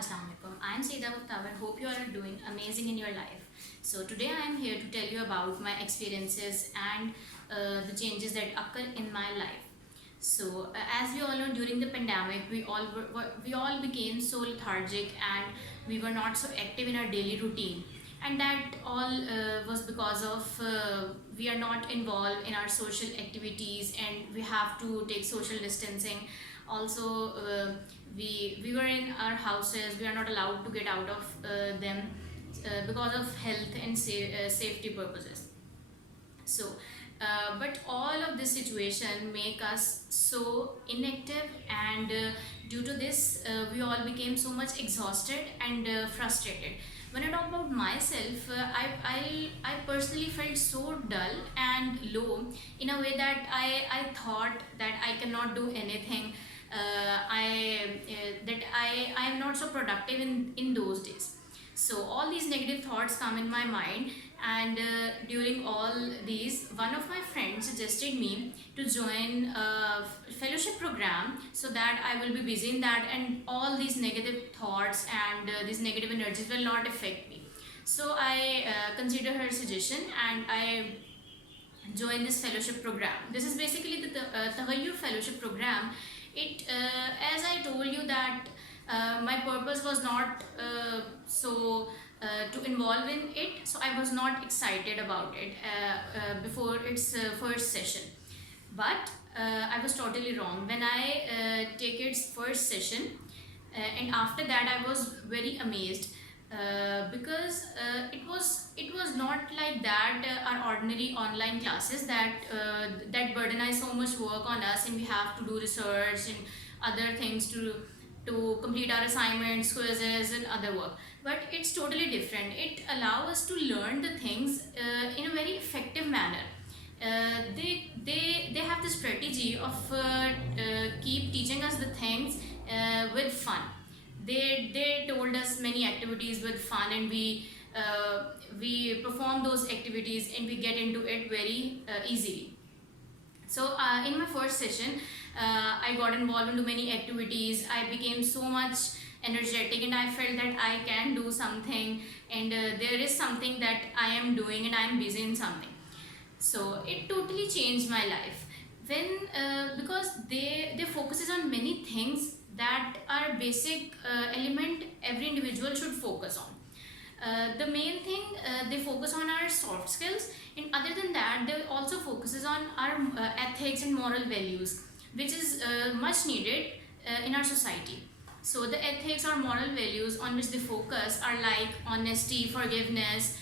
Assalamu alaikum. I am Seeda Mukhtar. Hope you all are doing amazing in your life. So today I am here to tell you about my experiences and the changes that occur in my life. So as we all know, during the pandemic, we all became so lethargic and we were not so active in our daily routine. And that all was because of we are not involved in our social activities and we have to take social distancing. Also, we were in our houses. We are not allowed to get out of them because of health and safety purposes. So but all of this situation make us so inactive, and due to this we all became so much exhausted and frustrated. When I talk about myself, I personally felt so dull and low, in a way that I thought that I cannot do anything. I am not so productive in those days. So all these negative thoughts come in my mind, and during all these, one of my friends suggested me to join a fellowship program, so that I will be busy in that, and all these negative thoughts and these negative energies will not affect me. So I consider her suggestion and I join this fellowship program. This is basically the Tahayyur fellowship program. It as I told you that my purpose was not to involve in it, so I was not excited about it before its first session. But I was totally wrong when I take its first session, and after that I was very amazed, because it was not like that our ordinary online classes that burdenize so much work on us, and we have to do research and other things to complete our assignments, quizzes, and other work. But it's totally different. It allows us to learn the things in a very effective manner. They have the strategy of keep teaching us the things with fun. They told us many activities with fun, and we perform those activities and we get into it very easily. So in my first session, I got involved into many activities. I became so much energetic, and I felt that I can do something, and there is something that I am doing, and I am busy in something. So it totally changed my life when because they focuses on many things that are basic element every individual should focus on. The main thing, they focus on our soft skills, and other than that they also focuses on our ethics and moral values, which is much needed in our society. So the ethics or moral values on which they focus are like honesty, forgiveness,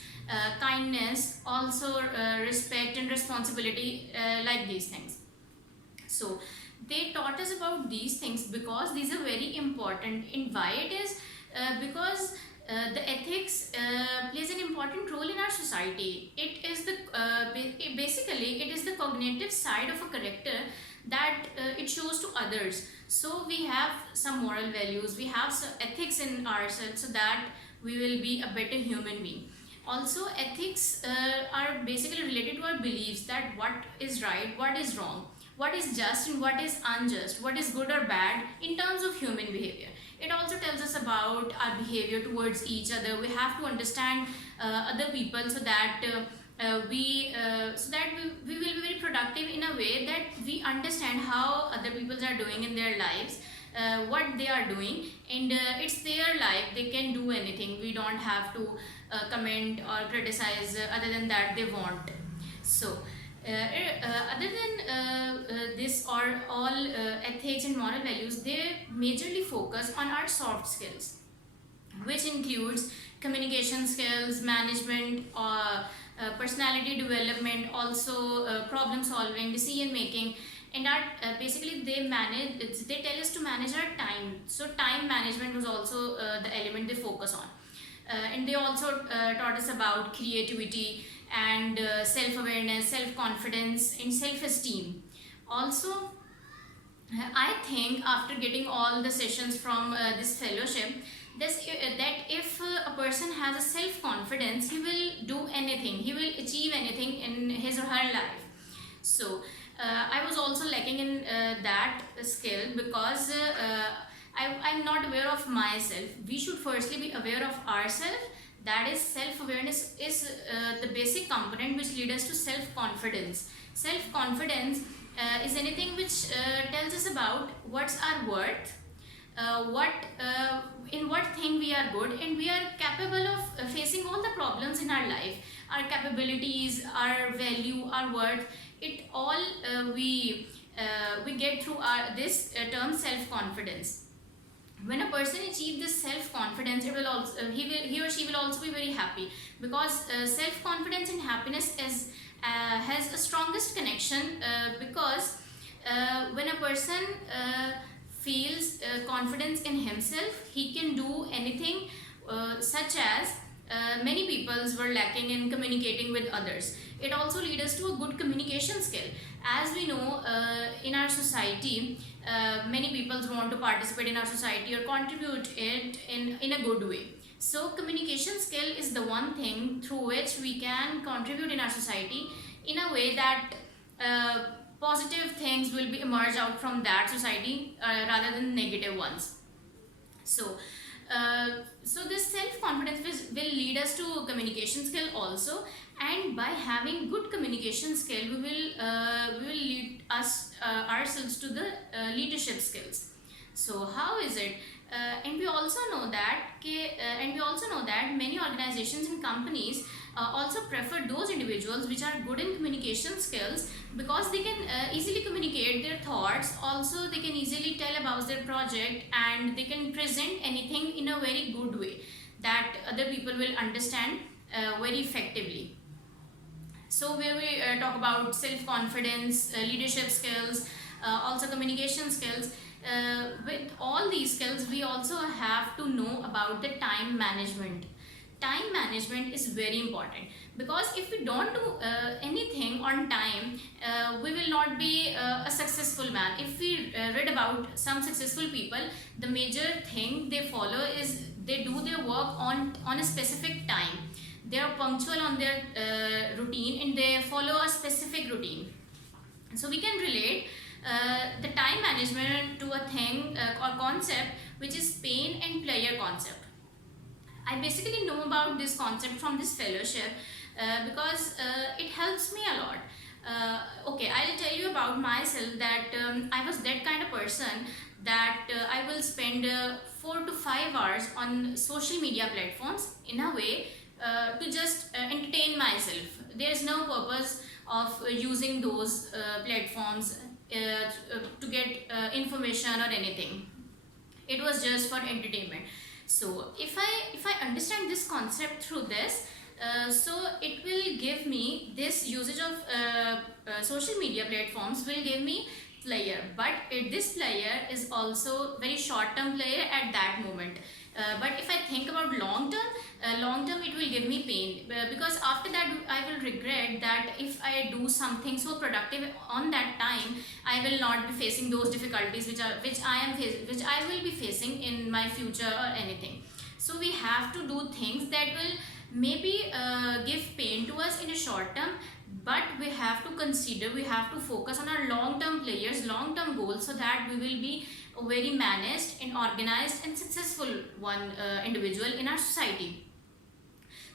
kindness, also respect and responsibility, like these things. So they taught us about these things because these are very important. And why it is? Because the ethics plays an important role in our society. It is the basically it is the cognitive side of a character that it shows to others. So we have some moral values, we have some ethics in ourselves, so that we will be a better human being. Also, ethics are basically related to our beliefs, that what is right, what is wrong, what is just and what is unjust, what is good or bad in terms of human behavior. It also tells us about our behavior towards each other. We have to understand other people, so that we will be very productive in a way that we understand how other people are doing in their lives, what they are doing, and it's their life. They can do anything. We don't have to comment or criticize. Other than that, they want. So other than this or all ethics and moral values, they majorly focus on our soft skills, which includes communication skills, management, personality development, also problem solving, decision making. And our basically they tell us to manage our time. So time management was also the element they focus on. And they also taught us about creativity and self-awareness, self-confidence, and self-esteem. Also, I think after getting all the sessions from this fellowship, that if a person has a self-confidence, he will do anything, he will achieve anything in his or her life. So I was also lacking in that skill, because I'm not aware of myself. We should firstly be aware of ourselves. That is, self-awareness is the basic component which leads us to self-confidence. Self-confidence is anything which tells us about what's our worth, what in what thing we are good, and we are capable of facing all the problems in our life. Our capabilities, our value, our worth, it all we get through our this term self-confidence. When a person achieves this self-confidence, it will also he or she will also be very happy, because self-confidence and happiness is has a strongest connection, because when a person feels confidence in himself, he can do anything, such as many peoples were lacking in communicating with others. It also leads us to a good communication skill. As we know, in our society, many people want to participate in our society or contribute it in a good way. So communication skill is the one thing through which we can contribute in our society in a way that positive things will be emerge out from that society, rather than negative ones. So so this self-confidence will lead us to communication skill also, and by having good communication skill, we will lead us ourselves to the leadership skills. So how is it? And we also know that many organizations and companies also prefer those individuals which are good in communication skills, because they can easily communicate their thoughts. Also, they can easily tell about their project, and they can present anything in a very good way that other people will understand very effectively. So where we talk about self-confidence, leadership skills, also communication skills. With all these skills, we also have to know about the time management. Time management is very important, because if we don't do anything on time, we will not be a successful man. If we read about some successful people, the major thing they follow is they do their work on a specific time. They are punctual on their routine, and they follow a specific routine. So we can relate the time management to a thing or concept which is pain and pleasure concept. I basically know about this concept from this fellowship, because it helps me a lot. Okay, I'll tell you about myself that I was that kind of person that I will spend 4 to 5 hours on social media platforms in a way to just entertain myself. There is no purpose of using those platforms to get information or anything. It was just for entertainment. So if I understand this concept through this, so it will give me this usage of social media platforms will give me player, but this player is also very short term player at that moment. But if I think about long term it will give me pain, because after that I will regret that if I do something so productive on that time, I will not be facing those difficulties which I will be facing in my future or anything. So we have to do things that will maybe give pain to us in a short term, but we have to focus on our long term players, long term goals, so that we will be a very managed and organized and successful one individual in our society,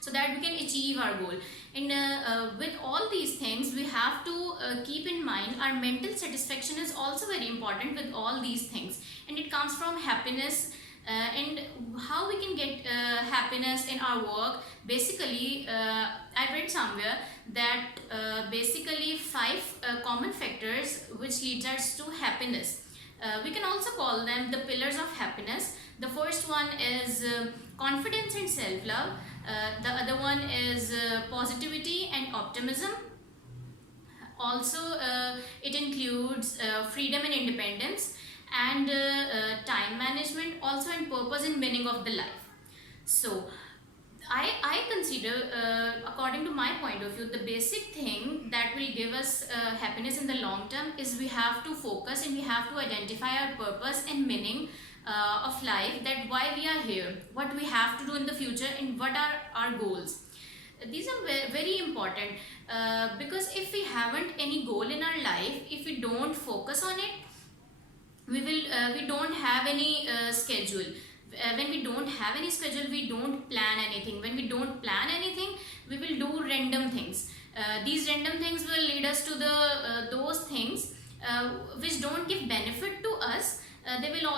so that we can achieve our goal. And with all these things, we have to keep in mind our mental satisfaction is also very important with all these things, and it comes from happiness. And how we can get happiness in our work. Basically, I read somewhere that basically 5 common factors which leads us to happiness. We can also call them the pillars of happiness. The first one is confidence and self-love. The other one is positivity and optimism. Also, it includes freedom and independence, and time management, also, and purpose and meaning of the life. So I consider, according to my point of view, the basic thing that will give us happiness in the long term is we have to focus and we have to identify our purpose and meaning of life, that why we are here, what we have to do in the future, and what are our goals. These are very important, because if we haven't any goal in our life, if we don't focus on it, We don't have any schedule. When we don't have any schedule, we don't plan anything. When we don't plan anything, we will do random things. These random things will lead us to the those things which don't give benefit to us. They will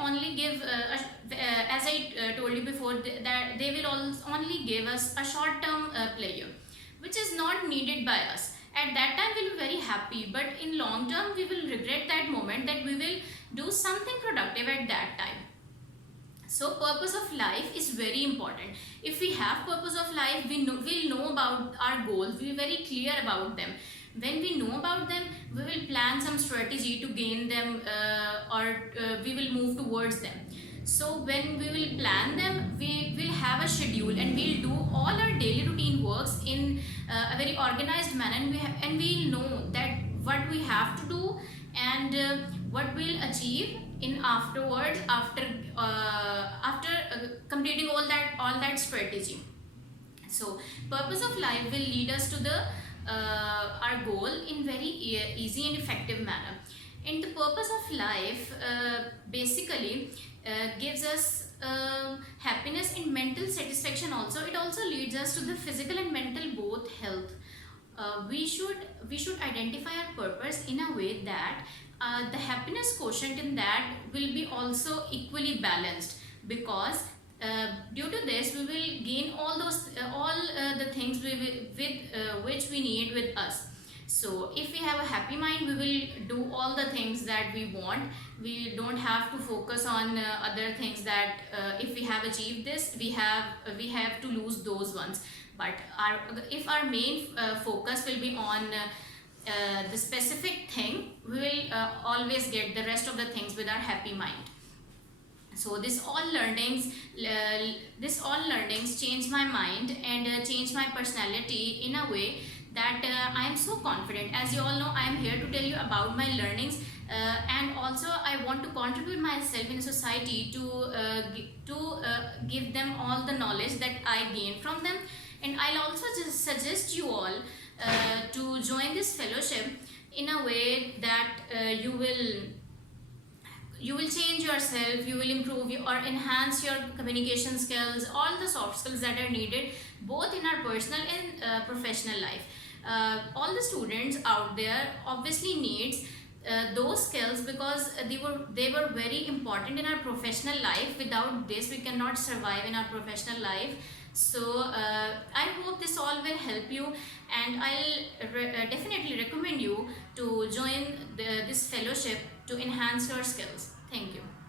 only give as I told you before, that they will only give us a short term pleasure, which is not needed by us. At that time we'll be very happy, but in long term we will regret that moment, that we will do something productive at that time. So purpose of life is very important. If we have purpose of life, we'll know about our goals, we'll be very clear about them. When we know about them, we will plan some strategy to gain them, or we will move towards them. So when we will plan them, we will have a schedule, and we'll do all our daily routine works in a very organized manner, and we'll know that what we have to do, and what we'll achieve in afterwards, after completing all that strategy. So purpose of life will lead us to the our goal in very easy and effective manner. And the purpose of life basically gives us happiness and mental satisfaction. Also, it also leads us to the physical and mental both health. We should identify our purpose in a way that the happiness quotient in that will be also equally balanced, because due to this we will gain all the things with which we need with us. So if we have a happy mind, we will do all the things that we want. We don't have to focus on other things, that if we have achieved this, we have to lose those ones. But if our main focus will be on the specific thing, we will always get the rest of the things with our happy mind. So this all learnings changed my mind, and changed my personality in a way that I am so confident. As you all know, I am here to tell you about my learnings, and also I want to contribute myself in society to give them all the knowledge that I gain from them. And I'll also just suggest you all to join this fellowship in a way that you will change yourself, you will improve or enhance your communication skills, all the soft skills that are needed both in our personal and professional life. All the students out there obviously needs those skills, because they were very important in our professional life. Without this, we cannot survive in our professional life. So I hope this all will help you, and I'll definitely recommend you to join this fellowship to enhance your skills. Thank you.